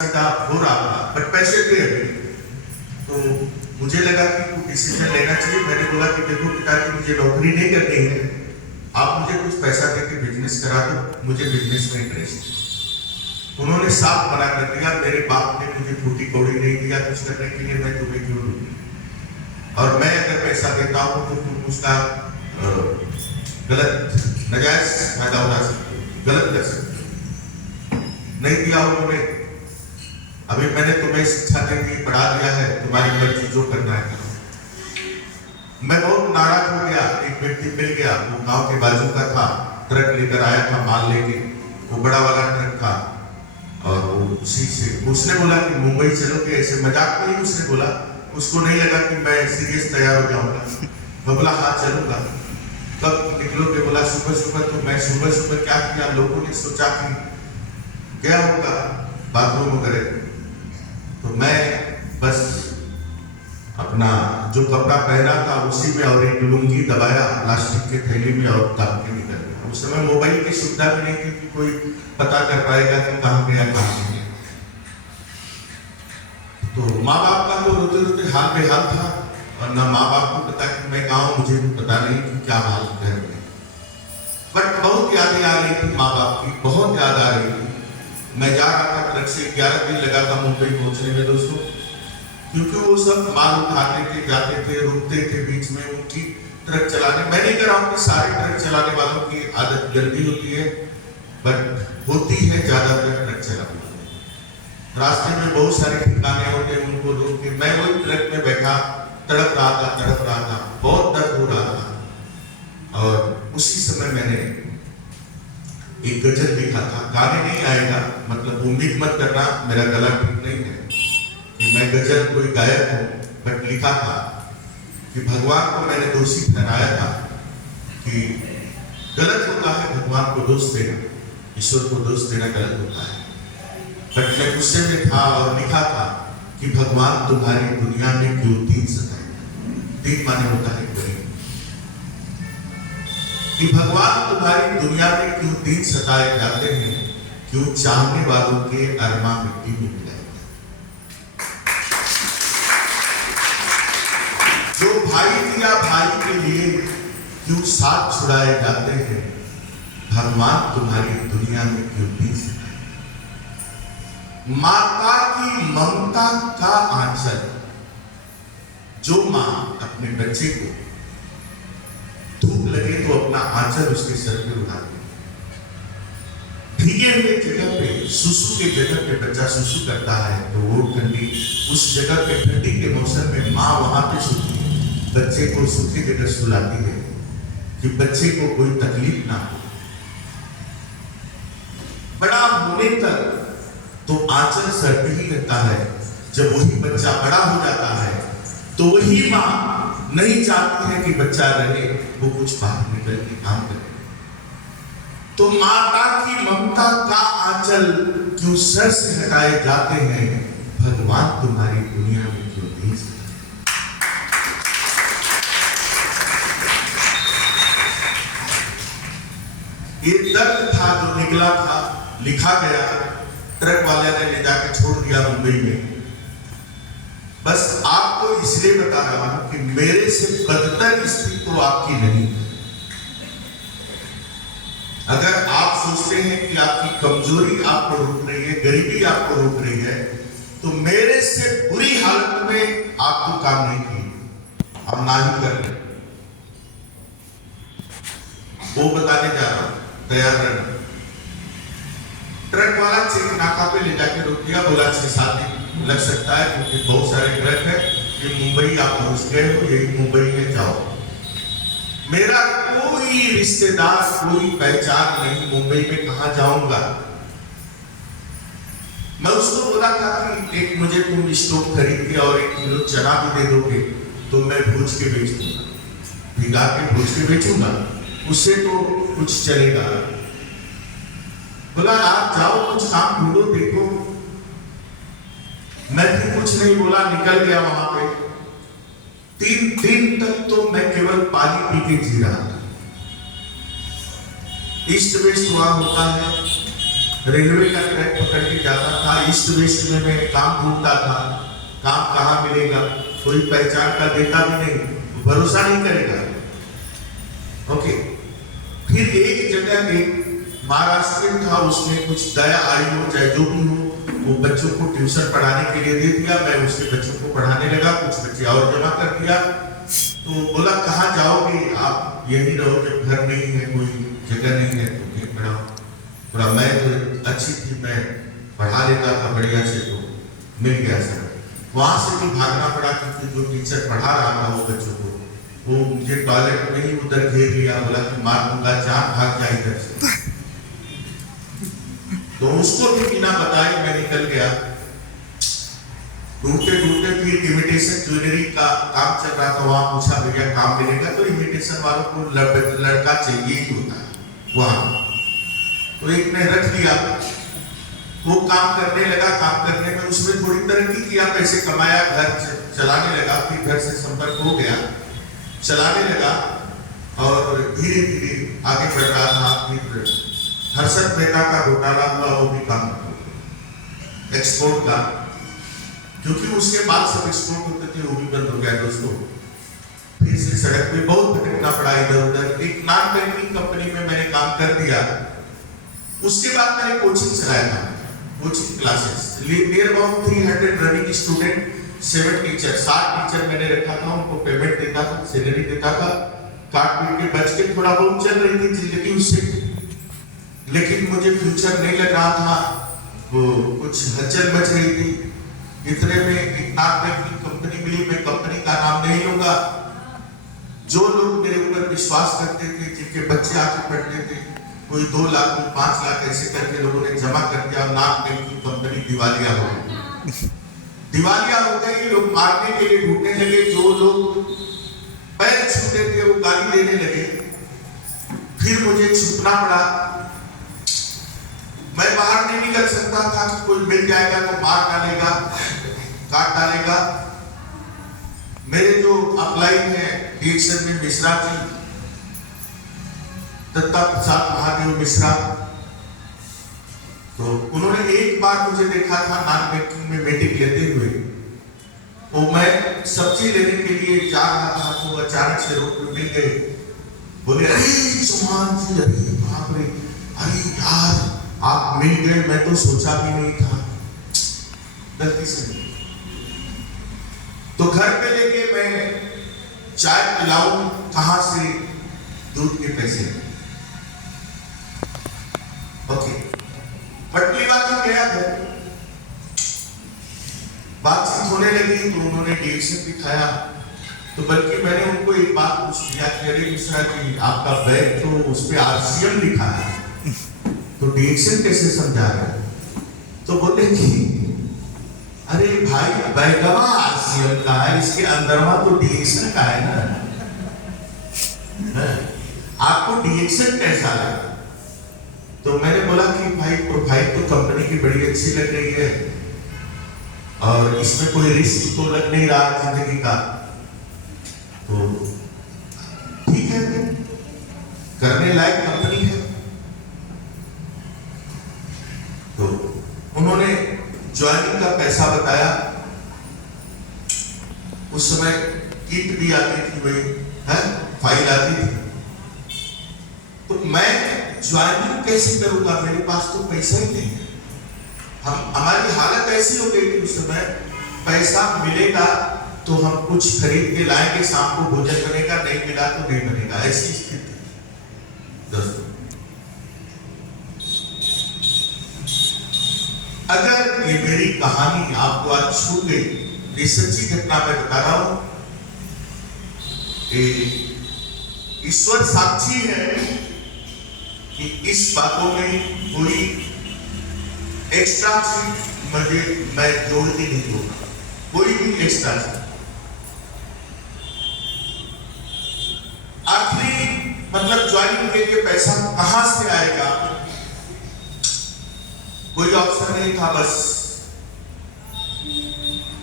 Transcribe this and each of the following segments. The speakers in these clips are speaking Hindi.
का हो रहा था, बट पैसे थे अभी। तो मुझे लगा कि कुछ डिसीजन लेना चाहिए। मैंने बोला कि देखो पिताजी, मुझे नौकरी नहीं करनी है, आप मुझे कुछ पैसा देके बिजनेस करा दो, मुझे बिजनेस में इंटरेस्ट है। उन्होंने साफ मना कर दिया। मेरे बाप ने मुझे फूटी कौड़ी नहीं दिया कुछ करने के लिए, मैं तुम्हें क्यों दूं? और मैं अगर पैसा देता हूं तो तुम उसका गलत नाजायज फायदा उठा सकते हो, गलत कर सकते हो। नहीं दिया उन्होंने। अभी मैंने तुम्हें शिक्षा दे दी, पढ़ा दिया है, तुम्हारी मर्जी जो करना है। मैं बहुत नाराज हो गया। एक व्यक्ति मिल गया, वो गांव के बाजू का था, ट्रक लेकर आया था माल लेके, वो बड़ा वाला ट्रक था। और वो उसी से उसने बोला कि मुंबई चलोगे, ऐसे मजाक में ही उसने बोला। उसको नहीं लगा कि मैं सीरियस तैयार हो जाऊंगा। मैं बोला हाँ चलूंगा। कब निकलोगे? बोला सुबह सुबह। तो मैं सुबह सुबह क्या किया, लोगों ने सोचा कि गया होगा बाथरूम वगैरह। तो मैं बस अपना जो कपड़ा पहना था उसी में और एक लुंगी दबाया प्लास्टिक के थैली में और ताप के निकल गया। उस समय मोबाइल की सुविधा भी नहीं थी कि कोई पता कर पाएगा कि कहाँ गया कहाँ नहीं गया। तो माँ बाप का तो रोते रोते हाल बेहाल था, और ना माँ बाप को पता कि मैं कहाँ हूँ, मुझे भी पता नहीं कि क्या हाल घर में। बट बहुत यादें आ रही थी माँ बाप की, बहुत याद आ रही थी। मैं जा रहा था ट्रक से, 11 दिन लगा था मुंबई पहुंचने में दोस्तों, क्योंकि वो सब माल उठाते थे, जाते थे, रुकते थे बीच में। उनकी ट्रक चलाने, मैं नहीं कह रहा हूँ कि सारे ट्रक चलाने वालों की आदत गंदी होती है, बट होती है ज्यादातर ट्रक चलाने वाले। रास्ते में बहुत सारे ठिकाने होते हैं, उनको रोक के मैं वही ट्रक में बैठा, तड़प रहा था, बहुत दर्द हो रहा था। और उसी समय मैंने एक गजल लिखा था। गाने नहीं आएगा, मतलब उम्मीद मत करना, मेरा गला ठीक नहीं है कि मैं गजल कोई गायक हूं, बट लिखा था कि भगवान को मैंने दोषी ठहराया था कि गलत होता है भगवान को दोष देना, ईश्वर को दोष देना गलत होता है। बट मैं गुस्से में था और लिखा था कि भगवान तुम्हारी दुनिया में क्यों दीन सताए। दीन माने होता है गरीब। कि भगवान तुम्हारी दुनिया में क्यों दीन सताए जाते हैं, क्यों चाहने वालों के अरमा मिट्टी में मिलाए। जो भाई दिया भाई के लिए क्यों साथ छुड़ाए जाते हैं, भगवान तुम्हारी दुनिया में क्यों दीन सताए। माता की ममता का आंचल, जो मां अपने बच्चे को धूप लगे तो अपना आंचल उसके सर पे उड़ा दे। भीगे हुए जगह पे, सुसु के जगह पे बच्चा सुसु करता है तो वो ठंडी, उस जगह पे ठंडी के मौसम में माँ वहां पे सोती है, बच्चे को सूखी जगह सुलाती है कि बच्चे को कोई तकलीफ ना हो। बड़ा होने तक तो आंचल सर पे ही रहता है। जब वही बच्चा बड़ा हो जाता है तो वही माँ नहीं चाहती है कि बच्चा रहे, वो कुछ बाहर निकल के काम करे। तो माता की ममता का आंचल क्यों सर से हटाए जाते हैं, भगवान तुम्हारी दुनिया में क्यों दीन सताए। ये दर्द था जो निकला था, लिखा गया, ट्रक वाले ने ले जाकर छोड़ दिया मुंबई में। बस आपको इसलिए बता रहा हूं कि मेरे से बदतर स्थिति तो आपकी नहीं। अगर आप सोचते हैं कि आपकी कमजोरी आपको रोक रही है, गरीबी आपको रोक रही है, तो मेरे से बुरी हालत में आपको काम नहीं की, हम ना ही कर रहे। वो बताने जा रहा हूं, तैयार रहना। ट्रक वाला चेक नाका पे ले जाके रोक दिया, बोला 6-7 दिन लग सकता है क्योंकि बहुत सारे ट्रक है, ये मुंबई आप पहुंच गए हो, यही मुंबई में जाओ। मेरा कोई रिश्तेदार, कोई पहचान नहीं, मुंबई में कहां जाऊंगा। मैं उसको बोला था कि एक मुझे तुम स्टोव खरीद के और 1 किलो चना भी दे दोगे तो मैं भूज के बेच दूंगा, भिगा के भूज के बेचूंगा, उससे तो कुछ चलेगा। बोला आप जाओ, कुछ काम ढूंढो, देखो। मैं भी कुछ नहीं बोला, निकल गया वहां पे। 3 दिन तक तो मैं केवल पानी पी के जी रहा था। ईस्ट वेस्ट वहां होता है, रेलवे का ट्रैक पकड़ के जाता था, ईस्ट वेस्ट में मैं काम ढूंढता था, काम कहाँ मिलेगा, कोई पहचान का देता भी नहीं, भरोसा नहीं करेगा। ओके, फिर एक जगह एक महाराष्ट्र था, उसने कुछ दया आई हो चाहे जो भी हो, वो बच्चों को ट्यूशन पढ़ाने के लिए दे दिया। मैं उसके बच्चों को पढ़ाने लगा, कुछ बच्चे और जमा कर दिया। तो बोला कहाँ जाओगे आप, यही रहो, जब घर नहीं है कोई जगह नहीं है तो यहीं पढ़ाओ। थोड़ा मैं तो अच्छी थी, मैं पढ़ा लेता था बढ़िया से, तो मिल गया सर। वहां से भी भागना पड़ा क्योंकि जो टीचर पढ़ा रहा था वो बच्चों को, वो मुझे टॉयलेट में ही उधर घेर लिया, बोला कि मार दूंगा, जान भाग जाए इधर से। तो उसको भी बिना बताए मैं निकल गया। ढूंढते ढूंढते फिर इमिटेशन ज्वेलरी का काम चल रहा था, वहां पूछा भैया काम मिलेगा, तो इमिटेशन वालों को लड़का चाहिए ही होता है वहां। तो एक ने रख लिया, वो काम करने लगा, काम करने में उसमें थोड़ी तरक्की किया, पैसे कमाया, घर चलाने लगा, फिर घर से संपर्क हो गया, चलाने लगा और धीरे धीरे आगे बढ़ रहा था। फिर हर्षद मेहता का घोटाला हुआ, वो भी काम एक्सपोर्ट का, क्योंकि उसके बाद सब एक्सपोर्ट होते थे, वो भी बंद हो गया दोस्तों। फिर से सड़क पे बहुत भटकना पड़ा इधर उधर। एक नॉन बैंकिंग कंपनी में मैंने काम कर दिया। उसके बाद मैंने कोचिंग चलाया था, coaching classes, near about 300 running student, 7 teacher, 60 teacher मैंने रखा था, उनको पेमेंट देता था, सैलरी देता था, काट पीट के बच के थोड़ा बहुत चल रही थी जिंदगी उससे। लेकिन मुझे फ्यूचर नहीं लग रहा था, वो कुछ हलचल मच रही थी। इतने में एक नॉन बैंकिंग कंपनी मिली, मैं कंपनी का नाम नहीं लूंगा। जो लोग मेरे ऊपर विश्वास करते थे, जिनके बच्चे आके पढ़ते थे, कोई 2 लाख कोई 5 लाख ऐसे करके लोगों ने जमा कर दिया। नॉन बैंकिंग कंपनी दिवालिया हो गई। दिवालिया हो गई, लोग मारने के लिए ढूंढने लगे, जो लोग पैर छूते थे वो गाली देने लगे। फिर मुझे छुपना पड़ा, मैं बाहर नहीं निकल सकता था कि कोई मिल जाएगा तो मार डालेगा, काट डालेगा। मेरे जो अपलाइन है डीएक्शन में मिश्रा जी, दत्ता प्रसाद महादेव मिश्रा, तो उन्होंने एक बार मुझे देखा था नॉन बैंकिंग में मीटिंग लेते हुए। वो मैं सब्जी लेने के लिए जा रहा था, तो अचानक से रोड पे मिल गए, बोले अरे सुमान जी, अरे बाप रे, अरे यार आप मिल गए, मैं तो सोचा भी नहीं था, गलती से। तो घर पे लेके मैं चाय पिलाऊं कहां से, दूध के पैसे। ओके, पटली बात में गया था, बातचीत होने लगी, तो उन्होंने डिएक्शन दिखाया। तो बल्कि मैंने उनको एक बात पूछ दिया कि अरे मिश्रा जी, आपका बैग तो उस पर आरसीएम लिखा है, तो डिएक्शन कैसे समझा रहे? तो बोले कि अरे भाई, बैगवा आरसीएम का है, इसके अंदरवा तो डिएक्शन का है ना, आपको डिएक्शन कैसा लगा? तो मैंने बोला कि भाई प्रोफाइल तो कंपनी की बड़ी अच्छी लग रही है और इसमें कोई रिस्क तो लग नहीं रहा जिंदगी का, तो ठीक है, करने लायक कंपनी है। तो उन्होंने ज्वाइनिंग का पैसा बताया। उस समय किट भी आती थी, वही है, फाइल आती थी। तो मैं ज्वाइनिंग कैसे करूंगा, मेरे पास तो पैसा ही नहीं है। हमारी हालत ऐसी हो गई थी उस समय, पैसा मिलेगा तो हम कुछ खरीद के लाएंगे, शाम को भोजन बनेगा, नहीं मिला तो नहीं बनेगा, ऐसी स्थिति दोस्तों। अगर ये मेरी कहानी आपको आज छू गई, ये सच्ची घटना मैं बता रहा हूं, ईश्वर साक्षी है कि इस बातों में कोई एक्स्ट्रा चीज मैं जोड़ती नहीं दूंगा, कोई भी एक्स्ट्रा चीज। आखिरी मतलब ज्वाइनिंग के लिए पैसा कहां से आएगा, कोई ऑप्शन नहीं था, बस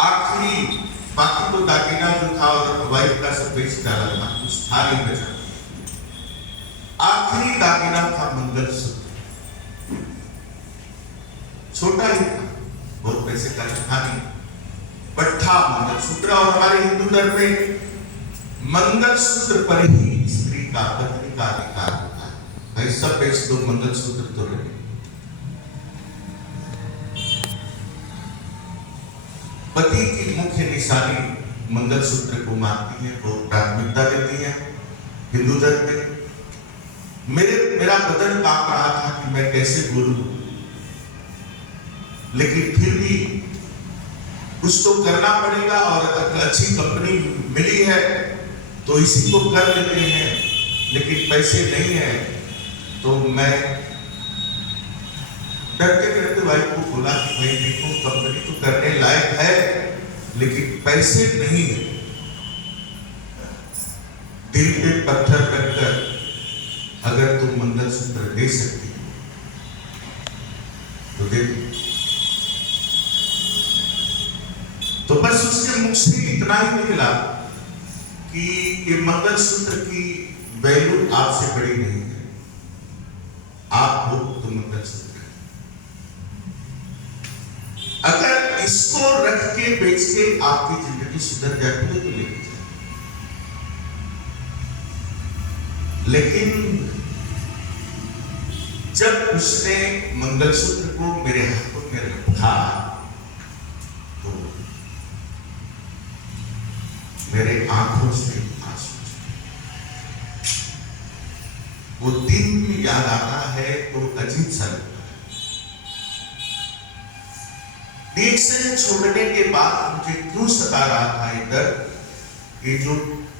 आखिरी, बाकी तो दागिना जो था और वाइफ का सब बेच डाला था, कुछ था नहीं बचा। आखिरी दागिना था मंगलसूत्र। छोटा ही था, बहुत पैसे का था नहीं, बट था मंगलसूत्र। और हमारे हिंदू धर्म में मंगलसूत्र पर ही स्त्री का, पत्नी का अधिकार होता है। भाई सब बेच दो, मंगलसूत्र तो रहे। पति की मुख्य निशानी मंगलसूत्र को मानती है, वो प्राथमिकता देती है हिंदू धर्म में। मेरा बदन कांप रहा था कि मैं कैसे बोलूं, लेकिन फिर भी कुछ तो करना पड़ेगा। और अच्छी कंपनी मिली है तो इसी को कर लेते हैं, लेकिन पैसे नहीं है तो मैं डरते डरते वाइफ को बोला कि भाई देखो, कंपनी तो करने लायक है लेकिन पैसे नहीं है। दिल पे पत्थर रखकर अगर तुम मंगलसूत्र दे सकती हो तो दे दो। तो बस उसके मुख से इतना ही निकला कि ये मंगलसूत्र की वैल्यू आपसे बड़ी नहीं है, आप हो तो मंगलसूत्र। अगर इसको रख के बेच के आपकी जिंदगी सुधर जाती है तो लेके जाए, लेकिन जब उसने मंगलसूत्र को मेरे हाथों में रखा तो मेरे आंखों से आंसू, वो दिन याद आता है तो अजीब सा लगता है। देश से छोड़ने के बाद मुझे क्यों सता रहा था ये डर, ये जो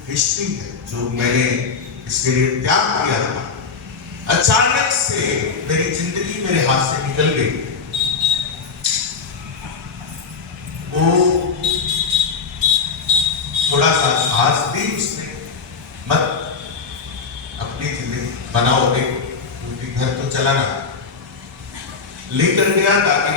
हिस्ट्री है जो मैंने इसके लिए त्याग किया था, अचानक से मेरी जिंदगी मेरे हाथ से निकल गई। वो थोड़ा सा साहस दी उसने, मत अपनी जिंदगी बनाओ, क्योंकि घर तो चलाना, लेकर गया ताकि